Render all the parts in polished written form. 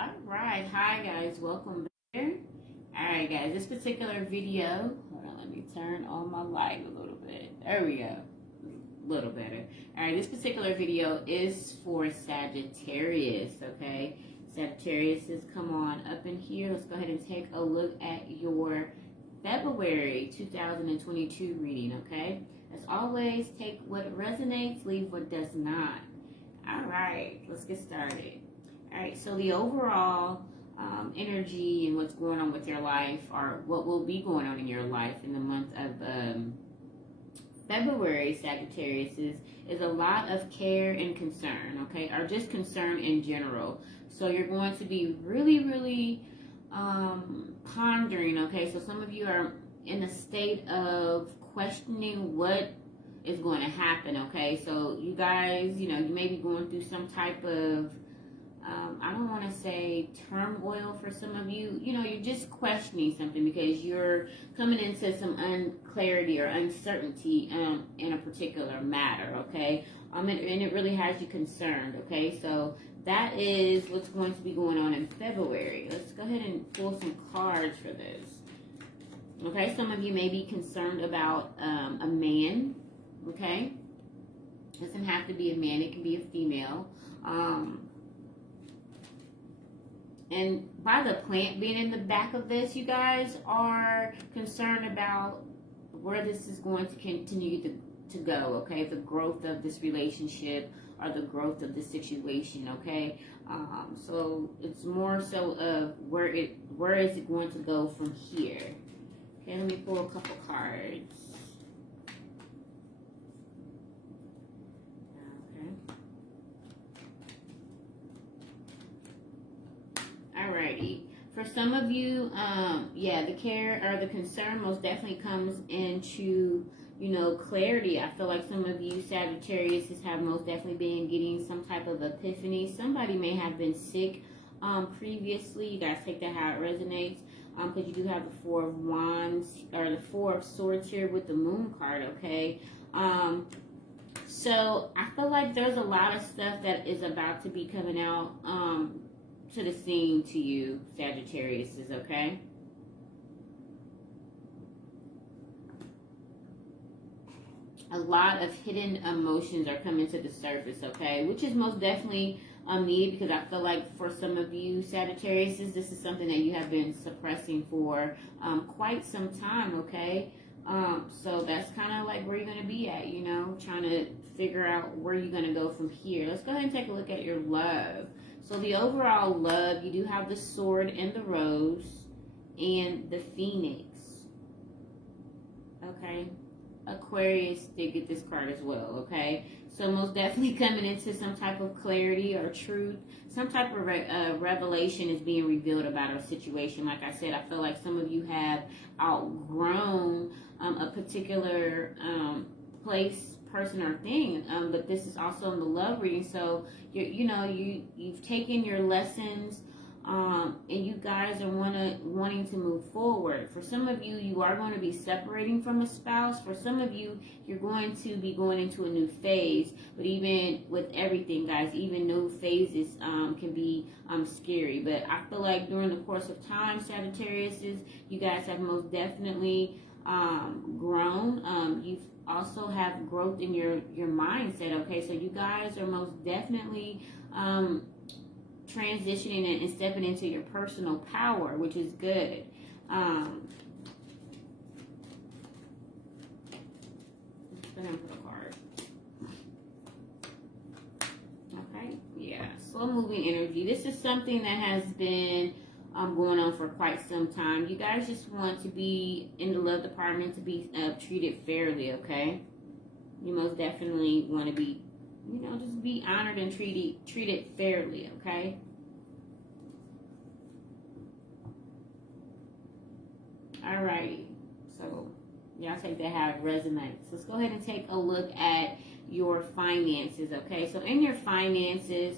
Alright, hi guys, welcome back. Alright guys, this particular video, hold on, let me turn on my light a little bit. There we go. A little better. Alright, this particular video is for Sagittarius, okay? Sagittarius, come on up in here. Let's go ahead and take a look at your February 2022 reading, okay? As always, take what resonates, leave what does not. Alright, let's get started. All right, so the overall energy and what's going on with your life, or what will be going on in your life in the month of February, Sagittarius, is a lot of care and concern, okay, or just concern in general. So you're going to be really pondering, okay? So some of you are in a state of questioning what is going to happen, okay? So you guys, you may be going through some type of I don't want to say turmoil for some of you. You're just questioning something because you're coming into some unclarity or uncertainty in a particular matter, okay? And it really has you concerned, okay? So that is what's going to be going on in February. Let's go ahead and pull some cards for this. Okay, some of you may be concerned about a man, okay? It doesn't have to be a man, it can be a female. And by the plant being in the back of this, you guys are concerned about where this is going to continue to go, okay? The growth of this relationship or the growth of the situation, okay? So it's more so of where is it going to go from here? Okay, let me pull a couple cards. Alrighty. For some of you, the care or the concern most definitely comes into, clarity. I feel like some of you Sagittarius have most definitely been getting some type of epiphany. Somebody may have been sick previously. You guys take that how it resonates. Because you do have the Four of Wands or the Four of Swords here with the Moon card, okay? So I feel like there's a lot of stuff that is about to be coming out to the scene to you, Sagittarius, okay? A lot of hidden emotions are coming to the surface, okay? Which is most definitely needed, because I feel like for some of you Sagittarius, this is something that you have been suppressing for quite some time, okay? So that's kind of like where you're going to be at, trying to figure out where you're going to go from here. Let's go ahead and take a look at your love. So the overall love, you do have the Sword and the Rose and the Phoenix. Okay. Aquarius did get this card as well, okay? So most definitely coming into some type of clarity or truth. Some type of revelation is being revealed about our situation. Like I said, I feel like some of you have outgrown a particular place, person, or thing, but this is also in the love reading. So you've taken your lessons, and you guys are wanting to move forward. For some of you, you are going to be separating from a spouse. For some of you, you're going to be going into a new phase. But even with everything, guys, even new phases can be scary. But I feel like during the course of time, Sagittarius, you guys have most definitely grown. You've also have growth in your mindset, okay? So you guys are most definitely transitioning and stepping into your personal power, which is good. Let's go ahead and put a card. Okay, yeah, slow moving energy. This is something that has been going on for quite some time. You guys just want to be in the love department to be treated fairly, okay? You most definitely want to be, just be honored and treated fairly, okay? Alrighty, so y'all take that how it resonates. Let's go ahead and take a look at your finances, okay? So in your finances,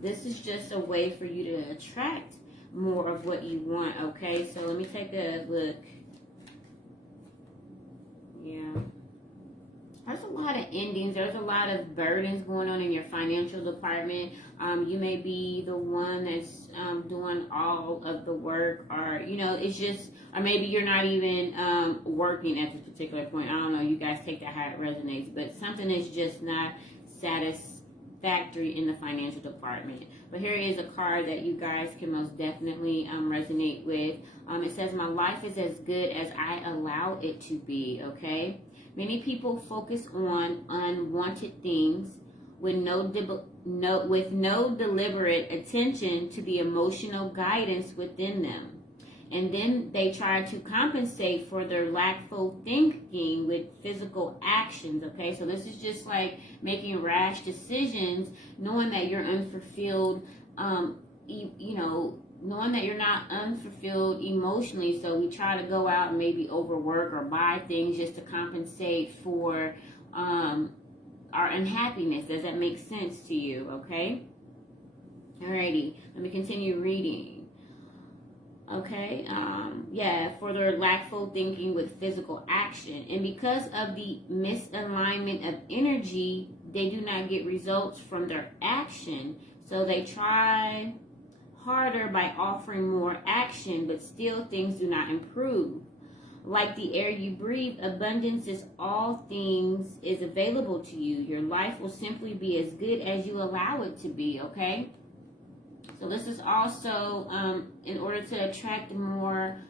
this is just a way for you to attract more of what you want, okay? So let me take a look. Yeah. There's a lot of endings. There's a lot of burdens going on in your financial department. You may be the one that's doing all of the work, or, you know, it's just, or maybe you're not even working at this particular point. I don't know. You guys take that how it resonates, but something is just not satisfactory in the financial department. But here is a card that you guys can most definitely resonate with. It says, my life is as good as I allow it to be, okay? Many people focus on unwanted things with no deliberate attention to the emotional guidance within them. And then they try to compensate for their lackful thinking with physical actions, okay? So this is just like making rash decisions, knowing that you're unfulfilled, knowing that you're not unfulfilled emotionally. So we try to go out and maybe overwork or buy things just to compensate for our unhappiness. Does that make sense to you? Okay. Alrighty. Let me continue reading. Okay. For their lackful thinking with physical action. And because of the misalignment of energy, they do not get results from their action. So they try harder by offering more action, but still things do not improve. Like the air you breathe, abundance is all things is available to you. Your life will simply be as good as you allow it to be, okay? So this is also in order to attract more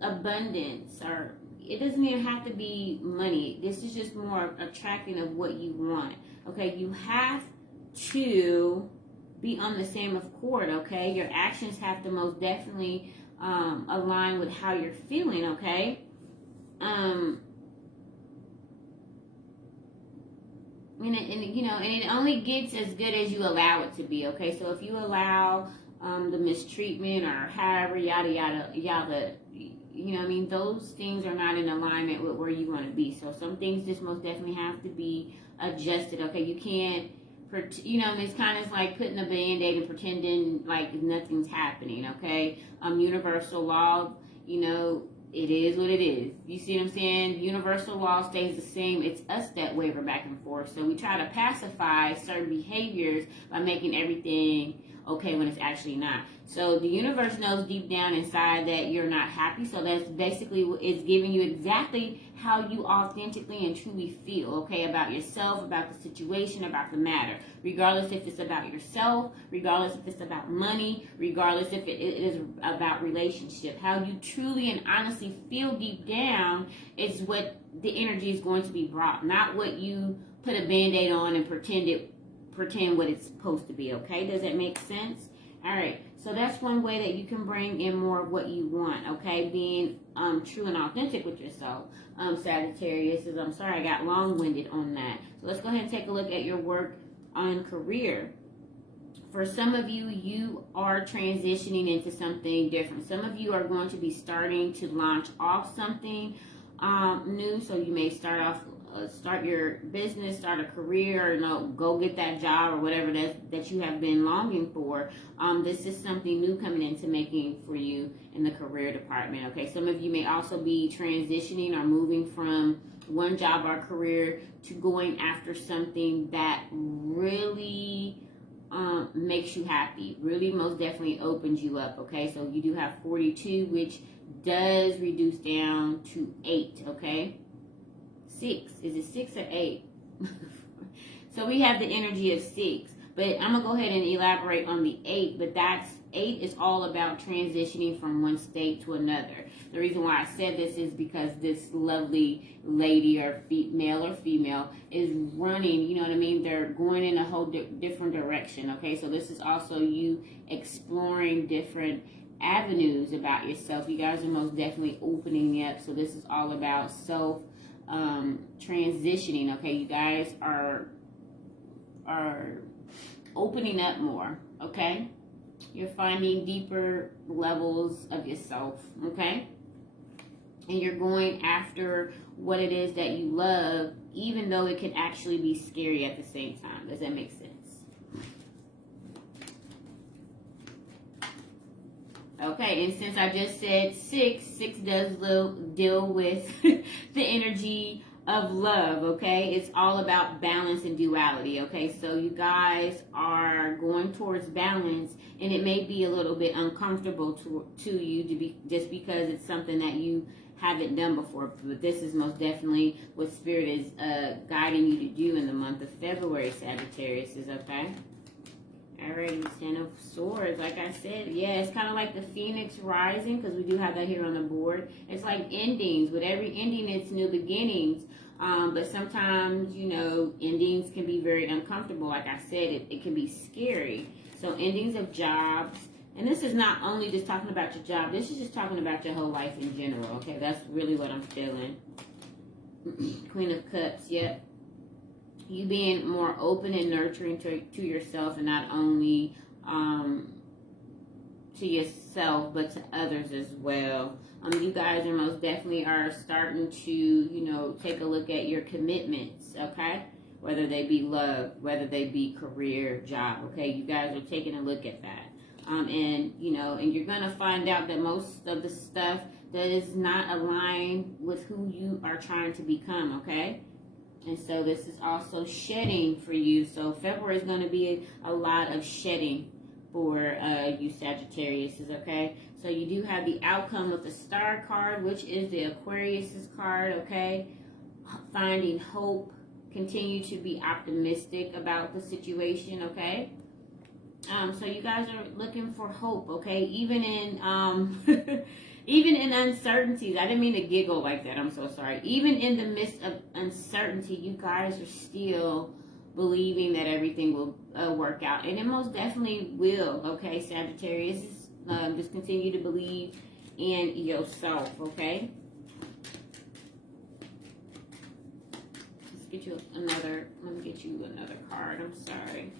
abundance, or it doesn't even have to be money. This is just more attracting of what you want, okay? You have to be on the same accord, okay? Your actions have to most definitely align with how you're feeling, okay? And it only gets as good as you allow it to be, okay? So if you allow the mistreatment or however, yada, yada, yada, you know what I mean? Those things are not in alignment with where you want to be. So some things just most definitely have to be adjusted, okay? You can't, it's kind of like putting a Band-Aid and pretending like nothing's happening, okay? Universal law, it is what it is. You see what I'm saying? Universal law stays the same. It's us that waver back and forth. So we try to pacify certain behaviors by making everything okay when it's actually not. So the universe knows deep down inside that you're not happy. So that's basically, it's giving you exactly how you authentically and truly feel, okay, about yourself, about the situation, about the matter. Regardless if it's about yourself, regardless if it's about money, regardless if it is about relationship. How you truly and honestly feel deep down is what the energy is going to be brought, not what you put a Band-Aid on and pretend what it's supposed to be, okay? Does that make sense? All right, so that's one way that you can bring in more of what you want, okay? Being true and authentic with yourself. Sagittarius is, I'm sorry, I got long-winded on that. So let's go ahead and take a look at your work on career. For some of you, you are transitioning into something different. Some of you are going to be starting to launch off something new. So you may start your business, start a career, go get that job or whatever that you have been longing for. This is something new coming into making for you in the career department, okay? Some of you may also be transitioning or moving from one job or career to going after something that really makes you happy, really most definitely opens you up, okay? So you do have 42, which does reduce down to 8, okay? 6. Is it 6 or 8? So we have the energy of 6. But I'm going to go ahead and elaborate on the 8. But 8 is all about transitioning from one state to another. The reason why I said this is because this lovely lady or male or female is running, you know what I mean? They're going in a whole different direction, okay? So this is also you exploring different avenues about yourself. You guys are most definitely opening up. So this is all about transitioning, okay? You guys are opening up more, okay? You're finding deeper levels of yourself, okay? And you're going after what it is that you love, even though it can actually be scary at the same time. Does that make sense? Okay, and since I just said six does deal with the energy of love, okay? It's all about balance and duality, okay? So you guys are going towards balance, and it may be a little bit uncomfortable to you to be just because it's something that you haven't done before. But this is most definitely what Spirit is guiding you to do in the month of February, Sagittarius, is okay? Alrighty, Ten of Swords. Like I said, yeah, it's kind of like the Phoenix rising, because we do have that here on the board. It's like endings. With every ending, it's new beginnings. But sometimes, you know, endings can be very uncomfortable. Like I said, it can be scary. So endings of jobs. And this is not only just talking about your job. This is just talking about your whole life in general. Okay, that's really what I'm feeling. Queen of Cups, yep. You being more open and nurturing to yourself, and not only to yourself, but to others as well. You guys are most definitely are starting to, you know, take a look at your commitments, okay? Whether they be love, whether they be career, job, okay? You guys are taking a look at that. And, you know, and you're going to find out that most of the stuff that is not aligned with who you are trying to become, okay? And so this is also shedding for you. So February is going to be a lot of shedding for you Sagittarius, okay? So you do have the outcome with the Star card, which is the Aquarius's card, okay? Finding hope. Continue to be optimistic about the situation, okay? So you guys are looking for hope, okay? Even in even in uncertainties. I didn't mean to giggle like that. I'm so sorry. Even in the midst of uncertainty, you guys are still believing that everything will work out. And it most definitely will, okay, Sagittarius? Just continue to believe in yourself, okay? Let's get you another, let me get you another card. I'm sorry.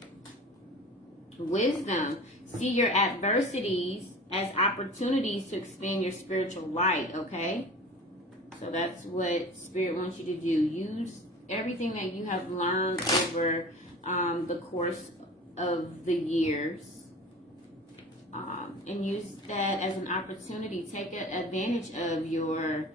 Wisdom. See your adversities as opportunities to expand your spiritual light, okay? So that's what Spirit wants you to do. Use everything that you have learned over the course of the years, and use that as an opportunity. Take advantage of your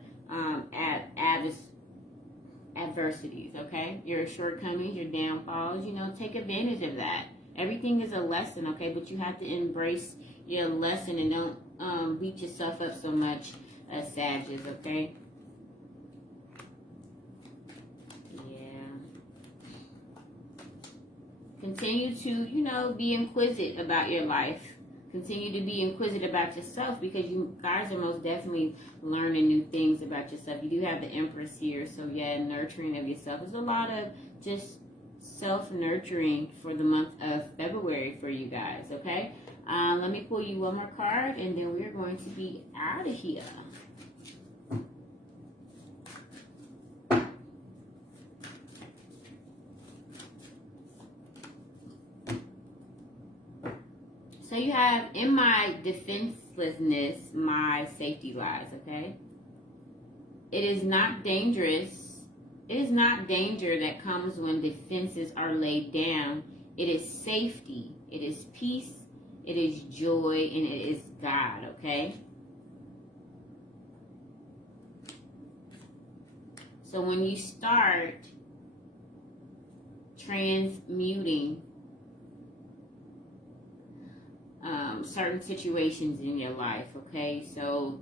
adversities, okay? Your shortcomings, your downfalls, you know, take advantage of that. Everything is a lesson, okay? But you have to embrace your lesson and don't beat yourself up so much, Sagittarius, okay? Yeah. Continue to, you know, be inquisitive about your life. Continue to be inquisitive about yourself, because you guys are most definitely learning new things about yourself. You do have the Empress here, so yeah, nurturing of yourself. There's a lot of just self-nurturing for the month of February for you guys, okay? Let me pull you one more card, and then we're going to be out of here. So you have, in my defenselessness, my safety lies, okay? It is not dangerous. It is not danger that comes when defenses are laid down. It is safety. It is peace. It is joy. And it is God, okay? So when you start transmuting certain situations in your life, okay? So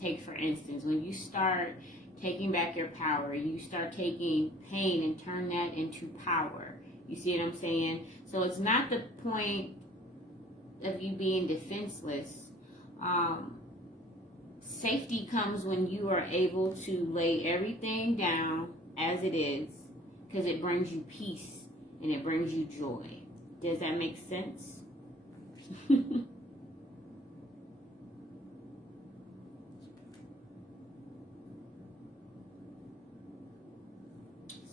take, for instance, when you start taking back your power, you start taking pain and turn that into power. You see what I'm saying? So it's not the point of you being defenseless. Safety comes when you are able to lay everything down as it is, because it brings you peace and it brings you joy. Does that make sense?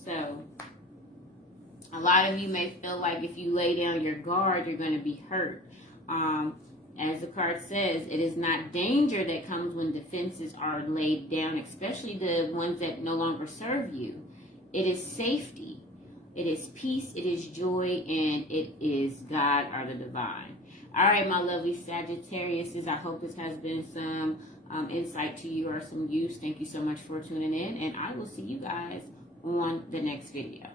So, a lot of you may feel like if you lay down your guard, you're going to be hurt. As the card says, it is not danger that comes when defenses are laid down, especially the ones that no longer serve you. It is safety. It is peace. It is joy. And it is God or the divine. All right, my lovely Sagittariuses, I hope this has been some insight to you or some use. Thank you so much for tuning in, and I will see you guys on the next video.